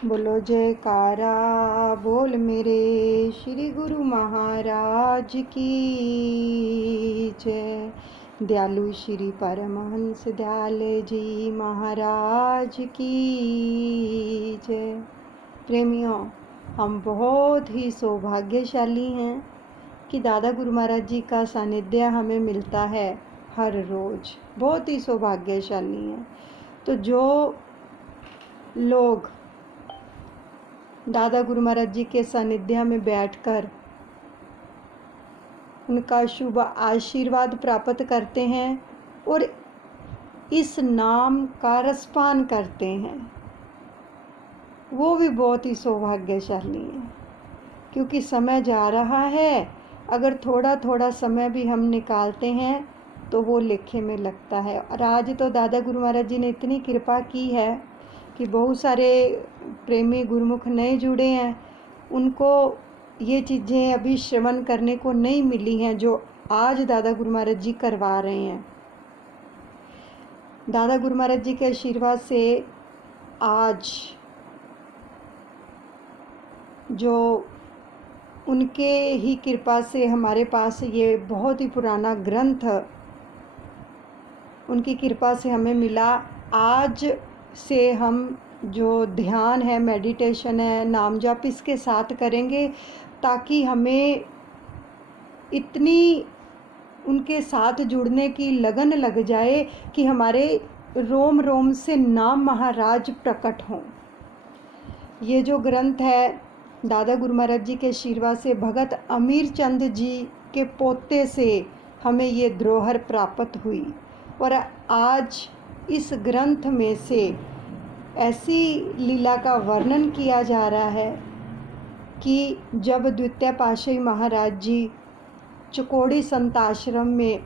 बोलो जयकारा बोल मेरे श्री गुरु महाराज की जय। दयालु श्री परमहंस दयाल जी महाराज की जय। प्रेमियों, हम बहुत ही सौभाग्यशाली हैं कि दादा गुरु महाराज जी का सानिध्य हमें मिलता है हर रोज़। बहुत ही सौभाग्यशाली हैं। तो जो लोग दादा गुरु महाराज जी के सानिध्य में बैठकर उनका शुभ आशीर्वाद प्राप्त करते हैं और इस नाम का रसपान करते हैं, वो भी बहुत ही सौभाग्यशाली हैं। क्योंकि समय जा रहा है, अगर थोड़ा थोड़ा समय भी हम निकालते हैं तो वो लेखे में लगता है। और आज तो दादा गुरु महाराज जी ने इतनी कृपा की है कि बहुत सारे प्रेमी गुरुमुख नए जुड़े हैं, उनको ये चीज़ें अभी श्रवण करने को नहीं मिली हैं जो आज दादा गुरु महाराज जी करवा रहे हैं। दादा गुरु महाराज जी के आशीर्वाद से आज जो उनके ही कृपा से हमारे पास ये बहुत ही पुराना ग्रंथ उनकी कृपा से हमें मिला। आज से हम जो ध्यान है, मेडिटेशन है, नाम जाप इसके साथ करेंगे ताकि हमें इतनी उनके साथ जुड़ने की लगन लग जाए कि हमारे रोम रोम से नाम महाराज प्रकट हों। ये जो ग्रंथ है दादा गुरु महाराज जी के आशीर्वाद से भगत अमीर चंद जी के पोते से हमें ये धरोहर प्राप्त हुई। और आज इस ग्रंथ में से ऐसी लीला का वर्णन किया जा रहा है कि जब द्वितीय पातशाही महाराज जी चकोड़ी संत आश्रम में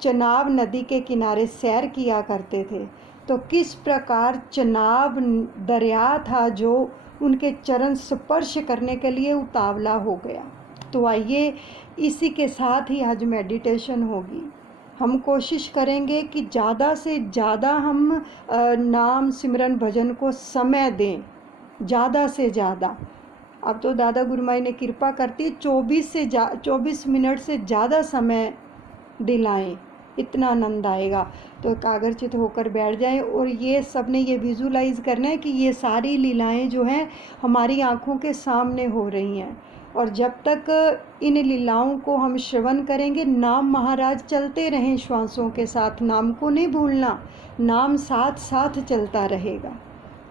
चनाब नदी के किनारे सैर किया करते थे तो किस प्रकार चनाब दरिया था जो उनके चरण स्पर्श करने के लिए उतावला हो गया। तो आइए इसी के साथ ही आज मेडिटेशन होगी। हम कोशिश करेंगे कि ज़्यादा से ज़्यादा हम नाम सिमरन भजन को समय दें, ज़्यादा से ज़्यादा। अब तो दादा गुरु माई ने कृपा करती 24 मिनट से ज़्यादा समय दिलाएं, इतना आनंद आएगा। तो एकाग्रचित होकर बैठ जाएं और ये सब ने ये विजुलाइज करना है कि ये सारी लीलाएं जो हैं हमारी आँखों के सामने हो रही हैं। और जब तक इन लीलाओं को हम श्रवण करेंगे, नाम महाराज चलते रहें श्वासों के साथ, नाम को नहीं भूलना, नाम साथ साथ चलता रहेगा।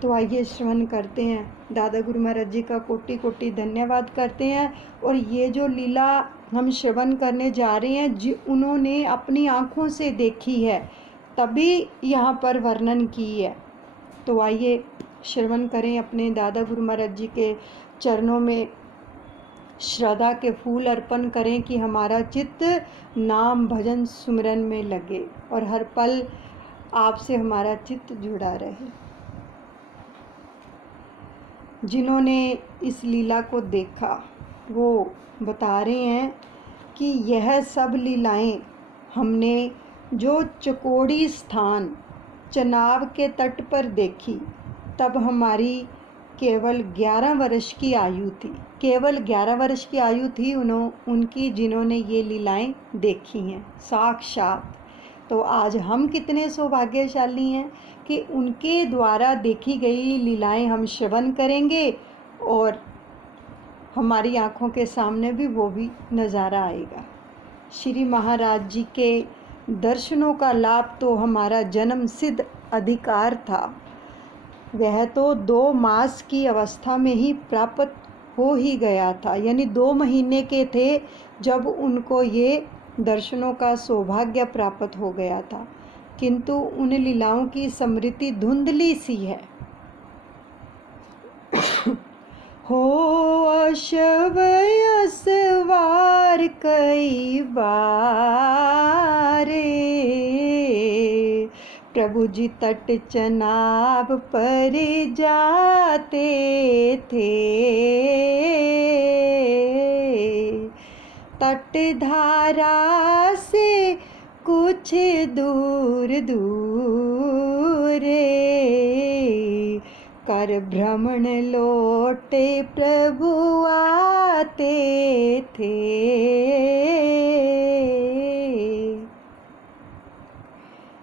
तो आइए श्रवण करते हैं। दादा गुरु महाराज जी का कोटि कोटि धन्यवाद करते हैं। और ये जो लीला हम श्रवण करने जा रहे हैं जी, उन्होंने अपनी आँखों से देखी है तभी यहाँ पर वर्णन की है। तो आइए श्रवण करें, अपने दादा गुरु महाराज जी के चरणों में श्रद्धा के फूल अर्पण करें कि हमारा चित्त नाम भजन सुमिरन में लगे और हर पल आपसे हमारा चित्त जुड़ा रहे। जिन्होंने इस लीला को देखा वो बता रहे हैं कि यह सब लीलाएं हमने जो चकोड़ी स्थान चनाब के तट पर देखी तब हमारी केवल 11 वर्ष की आयु थी। केवल 11 वर्ष की आयु थी उनकी, जिन्होंने ये लीलाएं देखी हैं साक्षात। तो आज हम कितने सौभाग्यशाली हैं कि उनके द्वारा देखी गई लीलाएं हम श्रवण करेंगे और हमारी आँखों के सामने भी वो भी नज़ारा आएगा। श्री महाराज जी के दर्शनों का लाभ तो हमारा जन्म सिद्ध अधिकार था। वह तो 2 मास की अवस्था में ही प्राप्त हो ही गया था, यानी 2 महीने के थे जब उनको ये दर्शनों का सौभाग्य प्राप्त हो गया था। किंतु उन लीलाओं की स्मृति धुंधली सी है। हो अशवय सवार कई बार प्रभु जी तट चनाब पर जाते थे। तट धारा से कुछ दूर दूर कर भ्रमण लौटे प्रभु आते थे।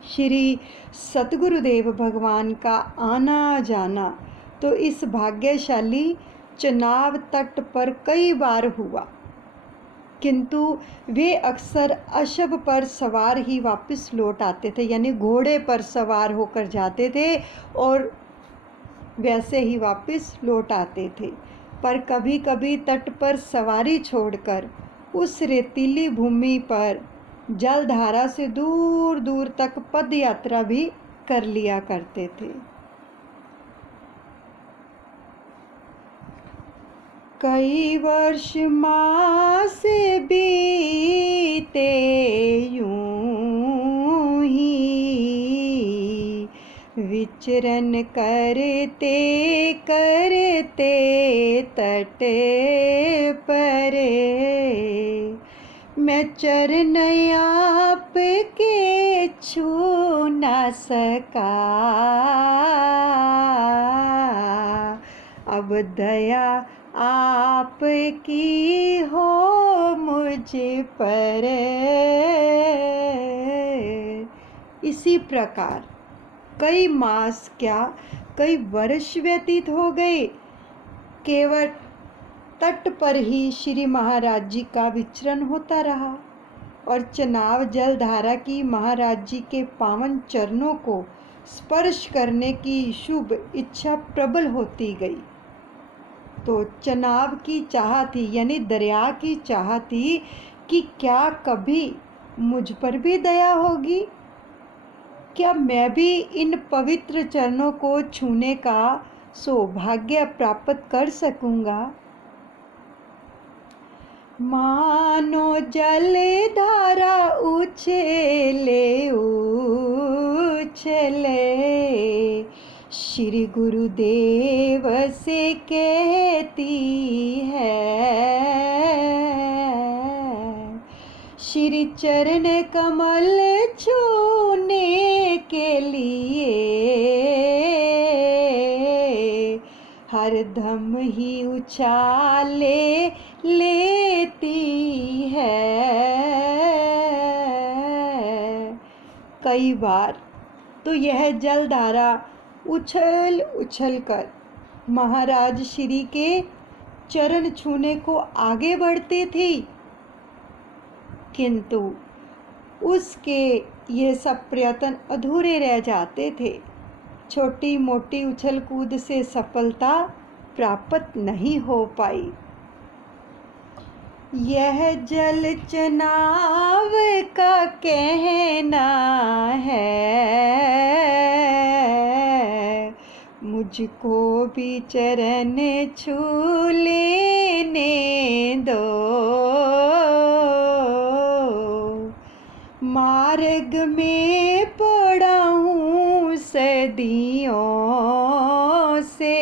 श्री सतगुरुदेव भगवान का आना जाना तो इस भाग्यशाली चनाब तट पर कई बार हुआ, किंतु वे अक्सर अशव पर सवार ही वापस लौट आते थे, यानी घोड़े पर सवार होकर जाते थे और वैसे ही वापस लौट आते थे। पर कभी कभी तट पर सवारी छोड़कर उस रेतीली भूमि पर जलधारा से दूर दूर तक पद यात्रा भी कर लिया करते थे। कई वर्ष मास बीते यूं ही विचरण करते करते तट पर मैं चरण आपके छू न सका, अब दया आपकी हो मुझ पर। इसी प्रकार कई मास क्या कई वर्ष व्यतीत हो गए। केवल तट पर ही श्री महाराज जी का विचरण होता रहा और चनाव जलधारा की महाराज जी के पावन चरणों को स्पर्श करने की शुभ इच्छा प्रबल होती गई। तो चनाव की चाह थी, यानी दरिया की चाह थी कि क्या कभी मुझ पर भी दया होगी, क्या मैं भी इन पवित्र चरणों को छूने का सौभाग्य प्राप्त कर सकूंगा। मानो जल धारा उछले उछले श्री गुरुदेव से कहती है, श्री चरण कमल छूने के लिए हरदम ही उछाले लेती है। कई बार तो यह जलधारा उछल उछल कर महाराज श्री के चरण छूने को आगे बढ़ती थी, किंतु उसके ये सब प्रयत्न अधूरे रह जाते थे। छोटी मोटी उछल कूद से सफलता प्राप्त नहीं हो पाई। यह जल चनाव का कहना है, मुझको भी चरण छू लेने दो। मार्ग में पड़ा हूँ सदियों से,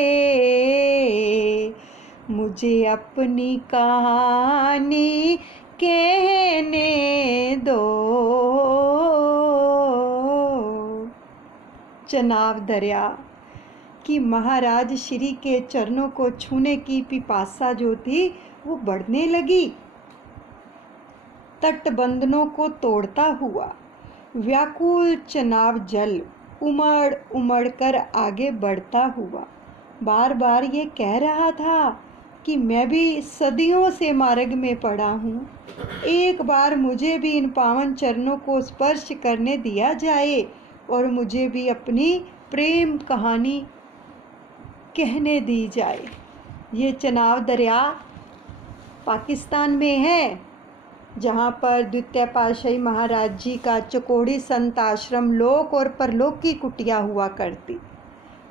मुझे अपनी कहानी कहने दो। चनाव दरिया कि महाराज श्री के चरणों को छूने की पिपासा जो थी वो बढ़ने लगी। तटबंधनों को तोड़ता हुआ व्याकुल चनाव जल उमड़ उमड़ कर आगे बढ़ता हुआ बार बार ये कह रहा था कि मैं भी सदियों से मार्ग में पड़ा हूँ, एक बार मुझे भी इन पावन चरणों को स्पर्श करने दिया जाए और मुझे भी अपनी प्रेम कहानी कहने दी जाए। ये चनाव दरिया पाकिस्तान में है, जहाँ पर द्वितीय पातशाही महाराज जी का चकोड़ी संत आश्रम लोक और परलोक की कुटिया हुआ करती।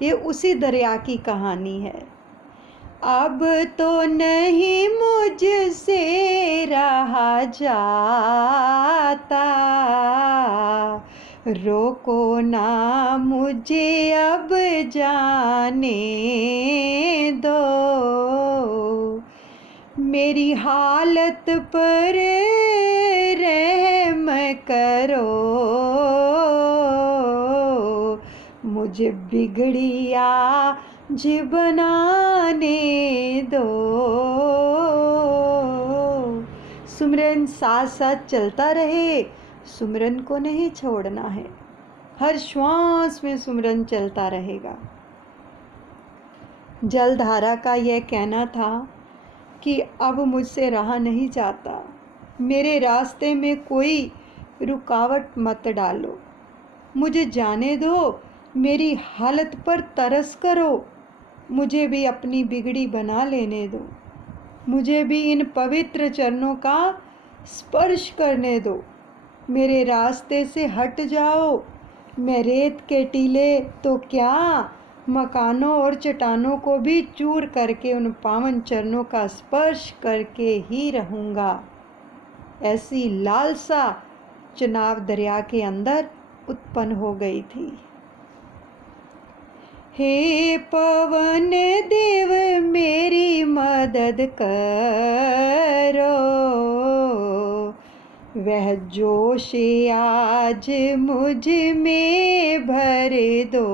ये उसी दरिया की कहानी है। अब तो नहीं मुझसे रहा जाता, रोको ना मुझे अब जाने दो। मेरी हालत पर रहम करो, मुझे बिगड़िया जी बनाने दो। सुमिरन साथ साथ चलता रहे, सुमिरन को नहीं छोड़ना है। हर श्वास में सुमिरन चलता रहेगा। जलधारा का यह कहना था कि अब मुझसे रहा नहीं जाता, मेरे रास्ते में कोई रुकावट मत डालो, मुझे जाने दो, मेरी हालत पर तरस करो, मुझे भी अपनी बिगड़ी बना लेने दो, मुझे भी इन पवित्र चरणों का स्पर्श करने दो, मेरे रास्ते से हट जाओ, मैं रेत के टीले तो क्या, मकानों और चट्टानों को भी चूर करके उन पावन चरणों का स्पर्श करके ही रहूँगा। ऐसी लालसा चनाब दरिया के अंदर उत्पन्न हो गई थी। हे पवन देव मेरी मदद करो, वह जोश आज मुझ में भर दो,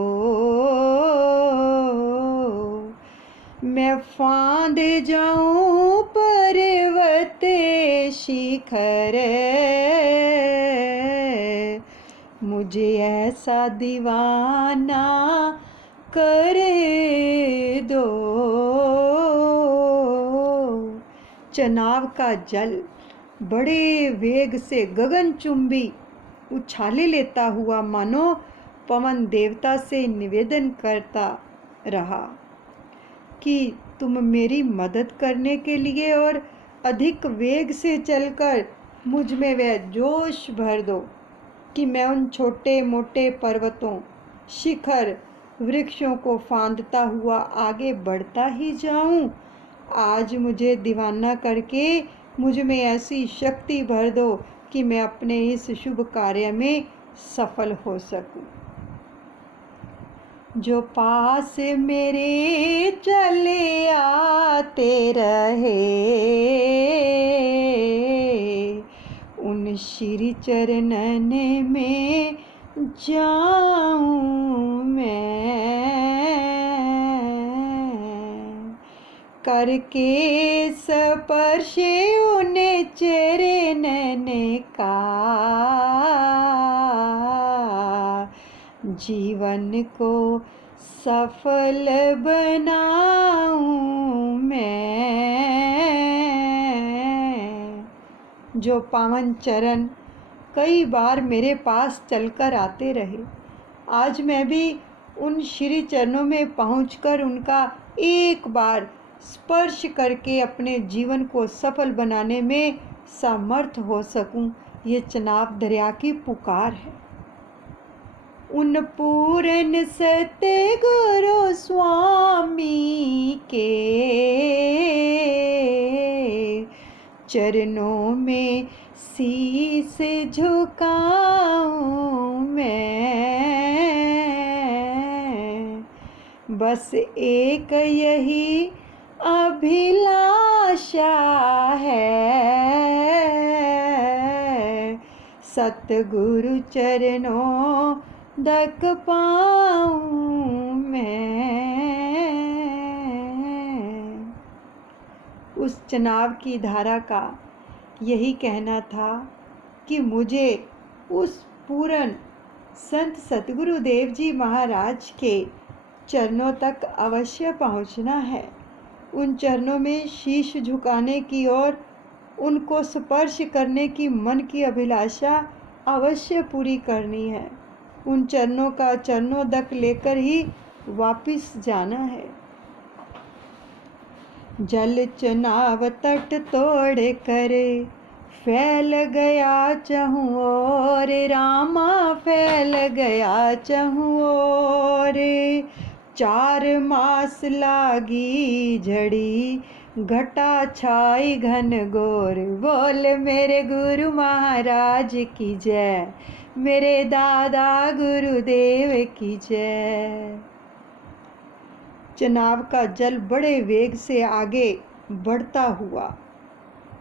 मैं फांद जाऊं पर्वत शिखर, मुझे ऐसा दीवाना कर दो। चनाव का जल बड़े वेग से गगनचुंबी उछाले लेता हुआ मानो पवन देवता से निवेदन करता रहा कि तुम मेरी मदद करने के लिए और अधिक वेग से चलकर मुझ में वह जोश भर दो कि मैं उन छोटे मोटे पर्वतों, शिखर, वृक्षों को फांदता हुआ आगे बढ़ता ही जाऊं। आज मुझे दीवाना करके मुझ में ऐसी शक्ति भर दो कि मैं अपने इस शुभ कार्य में सफल हो सकूं। जो पास मेरे चले आते रहे, उन श्री चरणन में जाऊं मैं, करके स्पर्श उन चरणन का, जीवन को सफल बनाऊं मैं। जो पावन चरण कई बार मेरे पास चलकर आते रहे, आज मैं भी उन श्री चरणों में पहुंचकर उनका एक बार स्पर्श करके अपने जीवन को सफल बनाने में समर्थ हो सकूं। ये चनाब दरिया की पुकार है। उन पूर्ण सत्य गुरु स्वामी के चरणों में शीस झुकाऊं मैं, बस एक यही अभिलाषा है, सतगुरु चरणों तक पाऊं मैं। उस चनाव की धारा का यही कहना था कि मुझे उस पूर्ण संत सतगुरु देव जी महाराज के चरणों तक अवश्य पहुंचना है। उन चरणों में शीश झुकाने की और उनको स्पर्श करने की मन की अभिलाषा अवश्य पूरी करनी है। उन चरणों का चरणोदक लेकर ही वापिस जाना है। जल चनाव तट तोड़ कर फैल गया चहुं ओर, रामा फैल गया चहुं ओर, 4 मास लागी झड़ी घटा छाई घन घोर, बोल मेरे गुरु महाराज की जय, मेरे दादा गुरुदेव की जय। चनाव का जल बड़े वेग से आगे बढ़ता हुआ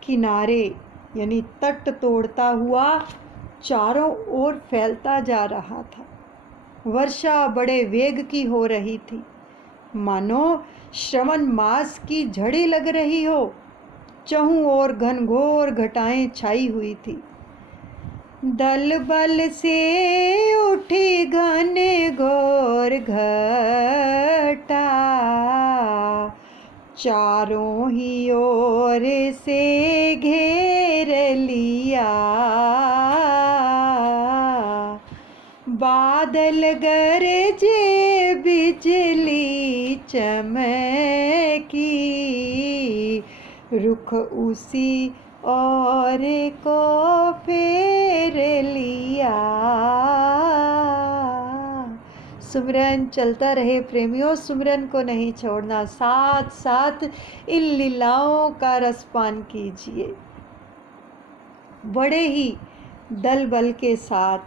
किनारे यानी तट तोड़ता हुआ चारों ओर फैलता जा रहा था। वर्षा बड़े वेग की हो रही थी। मानो श्रवण मास की झड़ी लग रही हो। चहुं ओर घनघोर घटाएं छाई हुई थी। दल बल से उठी घन घोर घटा, चारों ही ओर से घेर लिया। बादल गरजे बिजली चमकी, रुख उसी और को फेर लिया। सुमिरन चलता रहे प्रेमियों, सुमिरन को नहीं छोड़ना। साथ साथ इन लीलाओं का रसपान कीजिए। बड़े ही दल बल के साथ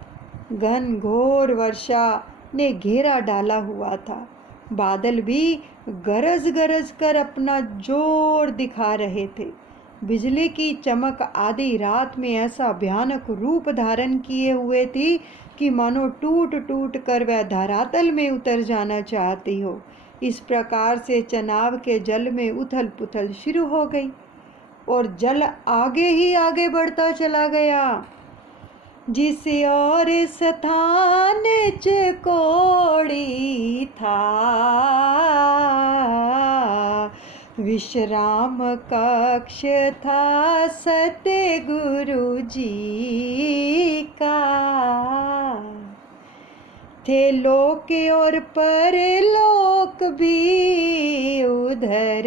घनघोर वर्षा ने घेरा डाला हुआ था। बादल भी गरज गरज कर अपना जोर दिखा रहे थे। बिजली की चमक आधी रात में ऐसा भयानक रूप धारण किए हुए थी कि मानो टूट टूट कर वह धरातल में उतर जाना चाहती हो। इस प्रकार से चनाव के जल में उथल पुथल शुरू हो गई और जल आगे ही आगे बढ़ता चला गया। जिस और स्थान चकोड़ी था, विश्राम कक्ष था सतगुरु जी का। थे लोक और परलोक भी उधर,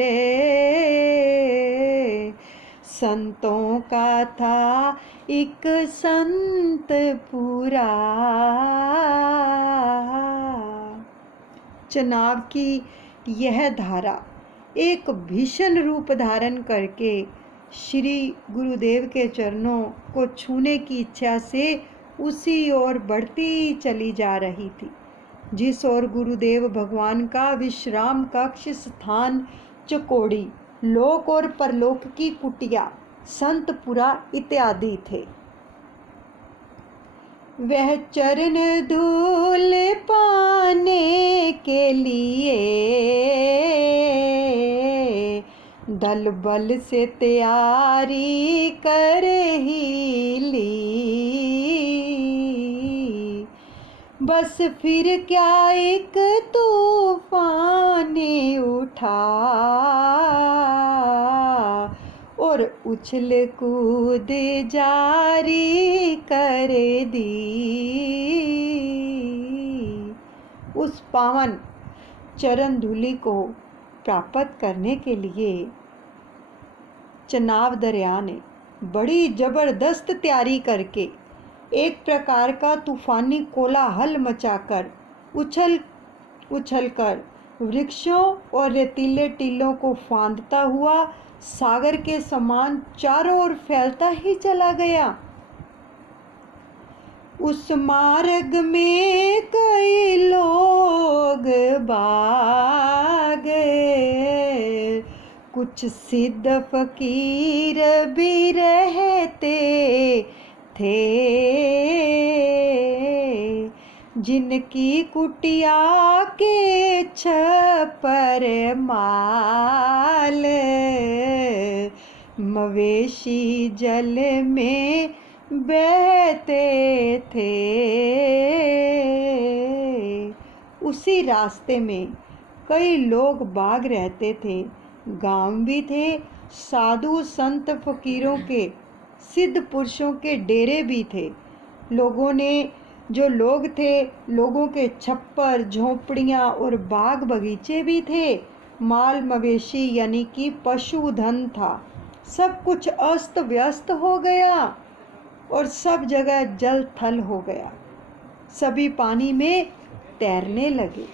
संतों का था एक संत पूरा। चनाव की यह धारा एक भीषण रूप धारण करके श्री गुरुदेव के चरणों को छूने की इच्छा से उसी ओर बढ़ती चली जा रही थी, जिस ओर गुरुदेव भगवान का विश्राम कक्ष स्थान चकोड़ी, लोक और परलोक की कुटिया, संतपुरा इत्यादि थे। वह चरण धूल पाने के लिए दल बल से तैयारी कर ही ली। बस फिर क्या एक तूफान उठा और उछल कूद जारी कर दी। उस पावन चरण धूलि को प्राप्त करने के लिए चनाव दरिया ने बड़ी जबरदस्त तैयारी करके एक प्रकार का तूफानी कोलाहल मचाकर उछल कर वृक्षों और रेतीले टीलों को फांदता हुआ सागर के समान चारों ओर फैलता ही चला गया। उस मार्ग में कई लोग बाग, कुछ सिद्ध फकीर भी रहते थे, जिनकी कुटिया के छपर माल मवेशी जल में बहते थे। उसी रास्ते में कई लोग बाग रहते थे, गांव भी थे, साधु संत फकीरों के, सिद्ध पुरुषों के डेरे भी थे। लोग थे, लोगों के छप्पर, झोंपड़ियाँ और बाग बगीचे भी थे। माल मवेशी यानी कि पशुधन था। सब कुछ अस्त व्यस्त हो गया और सब जगह जल थल हो गया। सभी पानी में तैरने लगे।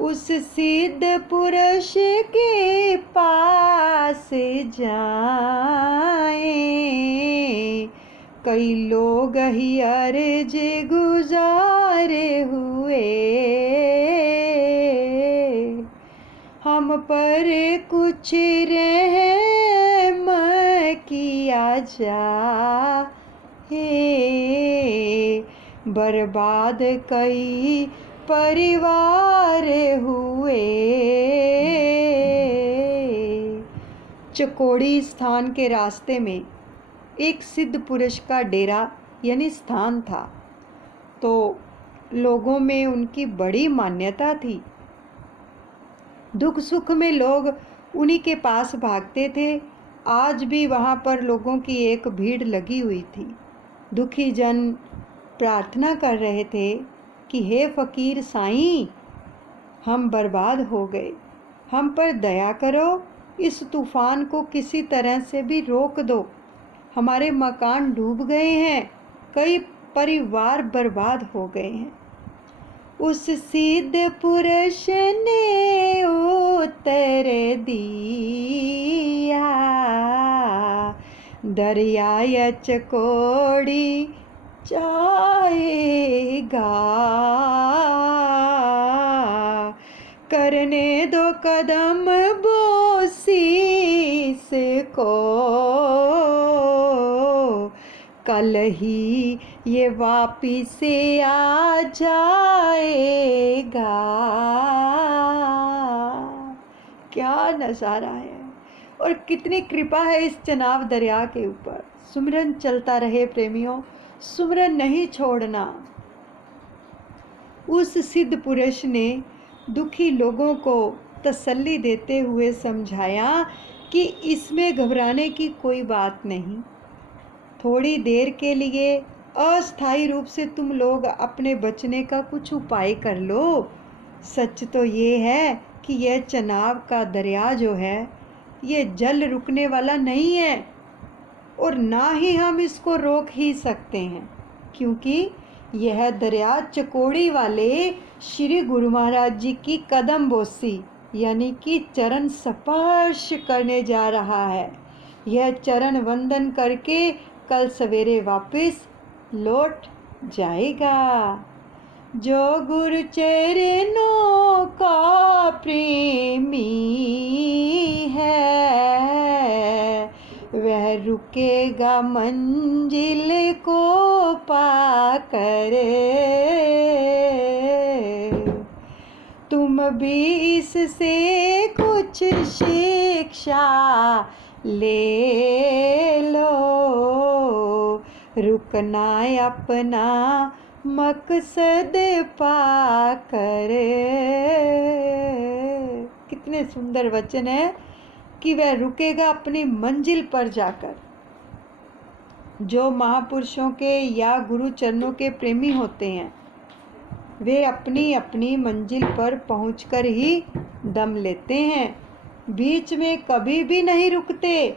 उस सिद्ध पुरुष के पास जाए कई लोग ही अर्ज गुजारे हुए, हम पर कुछ रहम किया जाए, बर्बाद कई परिवार हुए। चकोड़ी स्थान के रास्ते में एक सिद्ध पुरुष का डेरा यानी स्थान था, तो लोगों में उनकी बड़ी मान्यता थी। दुख सुख में लोग उन्हीं के पास भागते थे। आज भी वहाँ पर लोगों की एक भीड़ लगी हुई थी। दुखी जन प्रार्थना कर रहे थे कि हे फकीर साईं, हम बर्बाद हो गए, हम पर दया करो, इस तूफान को किसी तरह से भी रोक दो। हमारे मकान डूब गए हैं, कई परिवार बर्बाद हो गए हैं। उस सिद्ध पुरुष ने उत्तर दिया, दरिया चकोड़ी जाएगा, करने दो कदम बोसीस को, कल ही ये वापिस आ जाएगा। क्या नज़ारा है और कितनी कृपा है इस चनाब दरिया के ऊपर। सुमिरन चलता रहे प्रेमियों, सुमिरन नहीं छोड़ना। उस सिद्ध पुरुष ने दुखी लोगों को तसल्ली देते हुए समझाया कि इसमें घबराने की कोई बात नहीं। थोड़ी देर के लिए अस्थायी रूप से तुम लोग अपने बचने का कुछ उपाय कर लो। सच तो ये है कि यह चनाब का दरिया जो है, ये जल रुकने वाला नहीं है और ना ही हम इसको रोक ही सकते हैं, क्योंकि यह दरिया चकोड़ी वाले श्री गुरु महाराज जी की कदम बोसी यानी कि चरण स्पर्श करने जा रहा है। यह चरण वंदन करके कल सवेरे वापस लौट जाएगा। जो गुरु चरणों का प्रेमी है, वह रुकेगा मंजिल को पाकर। तुम भी इससे कुछ शिक्षा ले लो, रुकना अपना मकसद पाकर। कितने सुंदर वचन है कि वह रुकेगा अपनी मंजिल पर जाकर। जो महापुरुषों के या गुरु चरणों के प्रेमी होते हैं, वे अपनी अपनी मंजिल पर पहुंचकर ही दम लेते हैं, बीच में कभी भी नहीं रुकते।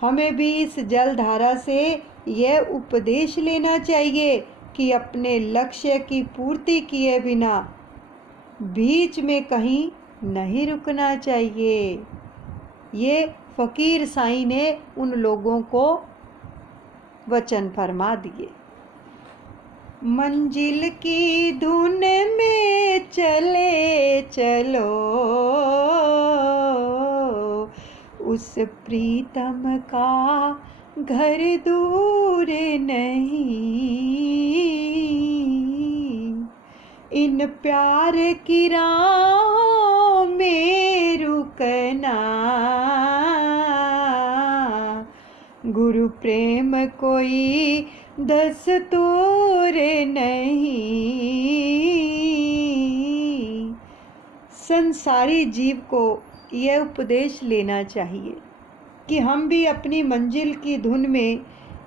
हमें भी इस जलधारा से यह उपदेश लेना चाहिए कि अपने लक्ष्य की पूर्ति किए बिना बीच में कहीं नहीं रुकना चाहिए। ये फ़कीर साईं ने उन लोगों को वचन फरमा दिए। मंजिल की धुन में चले चलो, उस प्रीतम का घर दूर नहीं। इन प्यार की राहों में रुकना, गुरु प्रेम कोई दस्तूर नहीं। संसारी जीव को यह उपदेश लेना चाहिए कि हम भी अपनी मंजिल की धुन में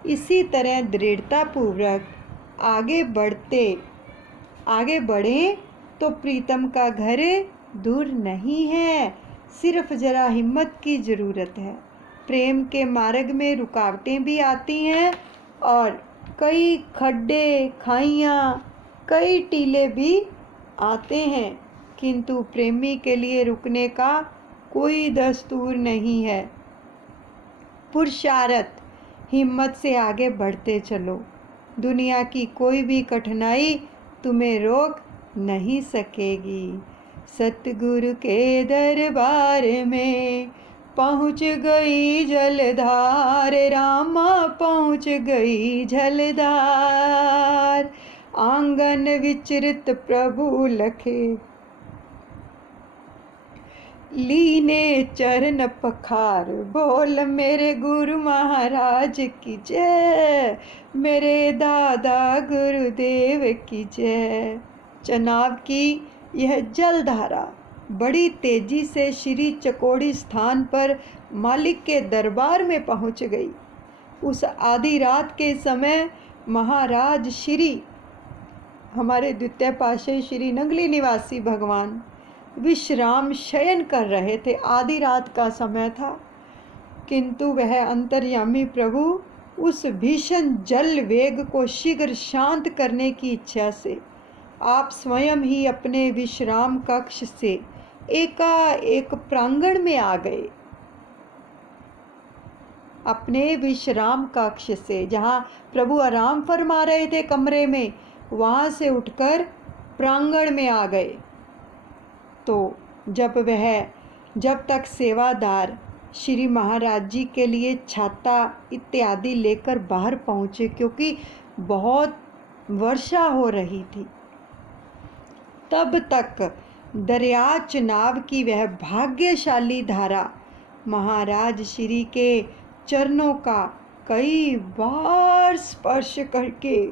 इसी तरह दृढ़तापूर्वक आगे बढ़ें तो प्रीतम का घर दूर नहीं है। सिर्फ ज़रा हिम्मत की ज़रूरत है। प्रेम के मार्ग में रुकावटें भी आती हैं और कई खड्डे खाइयाँ, कई टीले भी आते हैं, किंतु प्रेमी के लिए रुकने का कोई दस्तूर नहीं है। पुरुषार्थ, हिम्मत से आगे बढ़ते चलो। दुनिया की कोई भी कठिनाई तुम्हें रोक नहीं सकेगी। सतगुरु के दरबार में पहुँच गई जलधार, रामा पहुँच गई जलधार। आंगन विचरित प्रभु लखे। लीने चरण पखार, बोल मेरे गुरु महाराज की जय, मेरे दादा गुरुदेव की जय। चनाब की यह जलधारा बड़ी तेजी से श्री चकोड़ी स्थान पर मालिक के दरबार में पहुंच गई। उस आधी रात के समय महाराज श्री हमारे द्वितीय पातशाही श्री नंगली निवासी भगवान विश्राम शयन कर रहे थे। आधी रात का समय था, किंतु वह अंतर्यामी प्रभु उस भीषण जल वेग को शीघ्र शांत करने की इच्छा से आप स्वयं ही अपने विश्राम कक्ष से एकाएक प्रांगण में आ गए। अपने विश्राम कक्ष से, जहाँ प्रभु आराम फरमा रहे थे कमरे में, वहाँ से उठकर प्रांगण में आ गए। तो जब तक सेवादार श्री महाराज जी के लिए छाता इत्यादि लेकर बाहर पहुँचे, क्योंकि बहुत वर्षा हो रही थी, तब तक दरिया चनाब की वह भाग्यशाली धारा महाराज श्री के चरणों का कई बार स्पर्श करके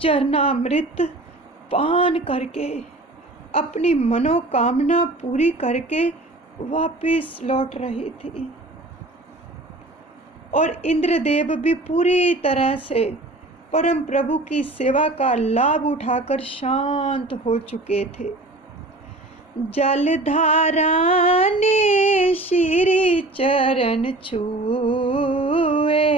चरणामृत पान करके अपनी मनोकामना पूरी करके वापस लौट रही थी। और इंद्रदेव भी पूरी तरह से परम प्रभु की सेवा का लाभ उठाकर शांत हो चुके थे। जलधारा ने श्री चरण छुए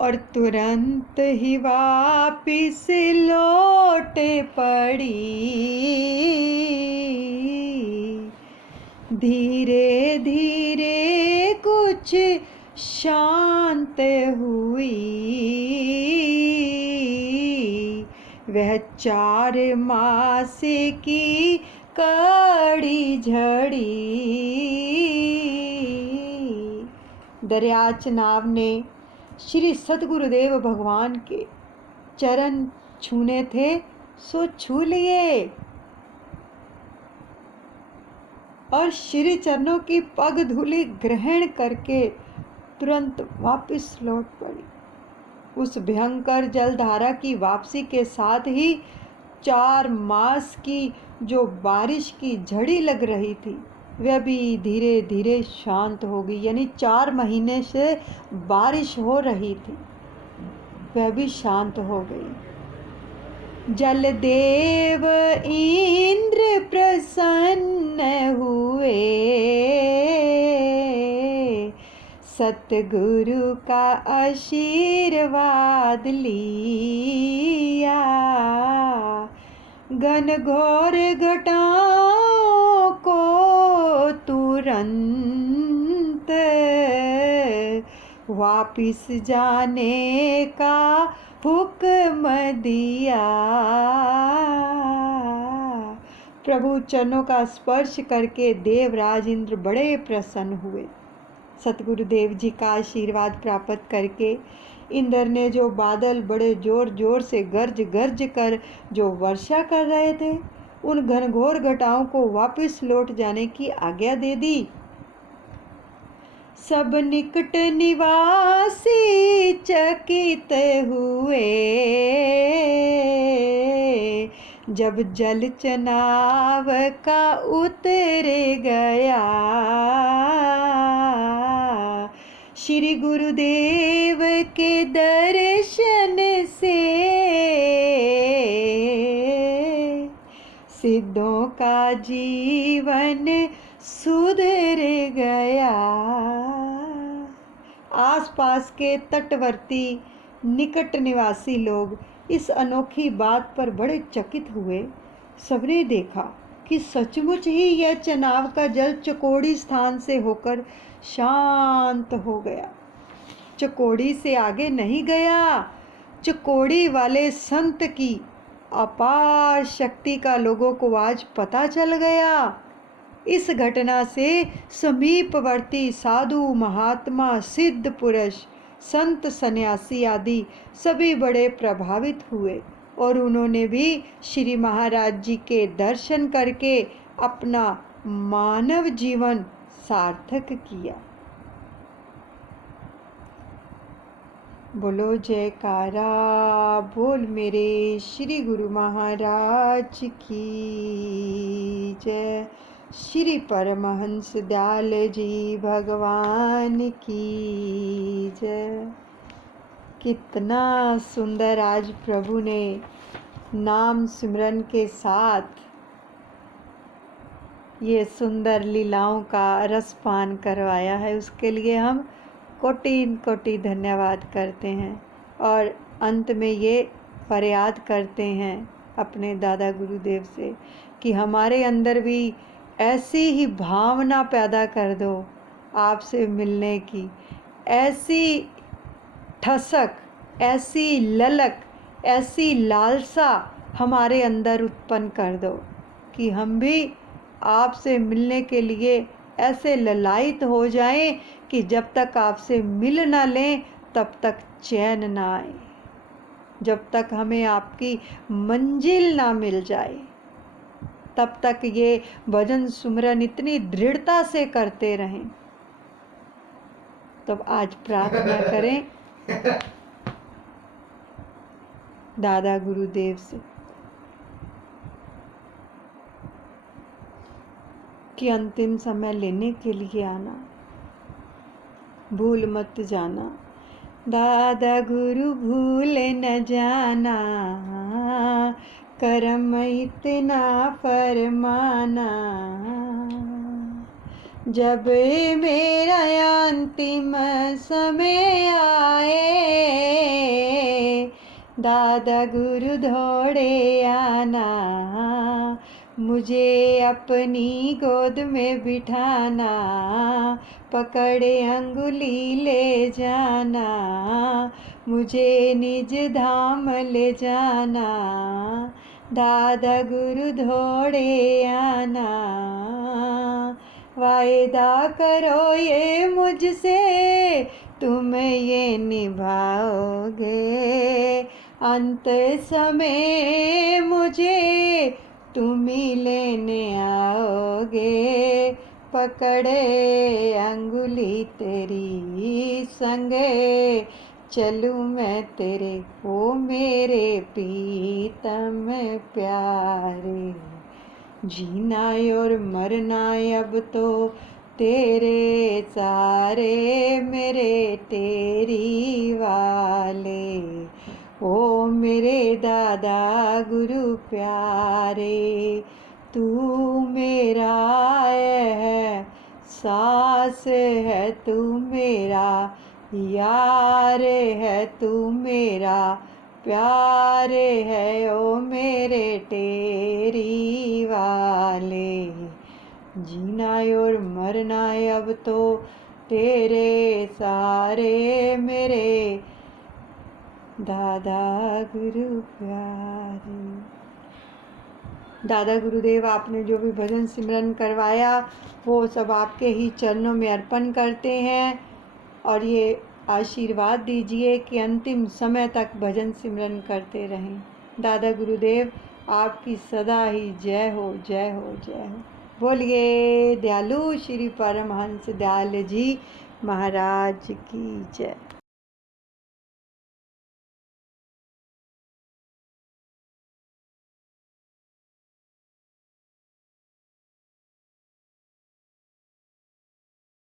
और तुरंत ही वापिस लौट पड़ी। धीरे धीरे कुछ शांत हुई वह 4 मास की कड़ी झड़ी। दरिया चनाब ने श्री सतगुरुदेव भगवान के चरण छूने थे सो छू लिए और श्री चरणों की पग धूलि ग्रहण करके तुरंत वापस लौट पड़ी। उस भयंकर जलधारा की वापसी के साथ ही 4 मास की जो बारिश की झड़ी लग रही थी वह भी धीरे धीरे शांत हो गई। यानी 4 महीने से बारिश हो रही थी, वह भी शांत हो गई। जलदेव इंद्र प्रसन्न हुए, सतगुरु का आशीर्वाद लिया। घनघोर घटाओं को तुरंत वापिस जाने का हुक्म दिया। प्रभु चरणों का स्पर्श करके देवराज इंद्र बड़े प्रसन्न हुए। सतगुरुदेव जी का आशीर्वाद प्राप्त करके इंद्र ने जो बादल बड़े जोर जोर से गर्ज गर्ज कर जो वर्षा कर रहे थे, उन घनघोर घटाओं को वापस लौट जाने की आज्ञा दे दी। सब निकट निवासी चकित हुए, जब जल चनाव का उतर गया। श्री गुरुदेव के दर्शन से सिद्धों का जीवन सुधर गया। आसपास के तटवर्ती निकट निवासी लोग इस अनोखी बात पर बड़े चकित हुए। सबने देखा कि सचमुच ही यह चनाव का जल चकोड़ी स्थान से होकर शांत हो गया। चकोड़ी से आगे नहीं गया। चकोड़ी वाले संत की अपार शक्ति का लोगों को आज पता चल गया। इस घटना से समीपवर्ती साधु महात्मा सिद्ध पुरुष संत सन्यासी आदि सभी बड़े प्रभावित हुए और उन्होंने भी श्री महाराज जी के दर्शन करके अपना मानव जीवन सार्थक किया। बोलो जयकारा बोल मेरे श्री गुरु महाराज की जय। श्री परमहंस दयाल जी भगवान की जय। कितना सुंदर आज प्रभु ने नाम सिमरन के साथ ये सुंदर लीलाओं का रसपान करवाया है, उसके लिए हम कोटि कोटि धन्यवाद करते हैं। और अंत में ये फरियाद करते हैं अपने दादा गुरुदेव से कि हमारे अंदर भी ऐसी ही भावना पैदा कर दो आपसे मिलने की, ऐसी ठसक, ऐसी ललक, ऐसी लालसा हमारे अंदर उत्पन्न कर दो कि हम भी आपसे मिलने के लिए ऐसे ललायित हो जाएं कि जब तक आपसे मिल ना लें तब तक चैन ना आए, जब तक हमें आपकी मंजिल ना मिल जाए तब तक ये भजन सुमरन इतनी दृढ़ता से करते रहें। तब आज प्रार्थना करें दादा गुरुदेव से कि अंतिम समय लेने के लिए आना, भूल मत जाना। दादा गुरु भूल न जाना, करम इतना फरमाना। जब मेरा अंतिम समय आए, दादा गुरु दौड़े आना। मुझे अपनी गोद में बिठाना, पकड़े अंगुली ले जाना। मुझे निज धाम ले जाना, दादा गुरु दौड़े आना। वायदा करो ये मुझसे, तुम ये निभाओगे। अंत समय मुझे तुम ही लेने आओगे। पकड़े अंगुली तेरी संगे, चलूँ मैं तेरे ओ मेरे प्रीतम प्यारे। जीना और मरना अब तो तेरे सारे, मेरे तेरी वाले। ओ मेरे दादा गुरु प्यारे, तू मेरा है सास है, तू मेरा यार है, तू मेरा प्यार है। ओ मेरे तेरी वाले, जीना और मरना अब तो तेरे सारे, मेरे दादा गुरु प्यारे। दादा गुरुदेव आपने जो भी भजन सिमरन करवाया वो सब आपके ही चरणों में अर्पण करते हैं और ये आशीर्वाद दीजिए कि अंतिम समय तक भजन सिमरन करते रहें। दादा गुरुदेव आपकी सदा ही जय हो, जय हो, जय हो। बोलिए दयालु श्री परमहंस दयाल जी महाराज की जय।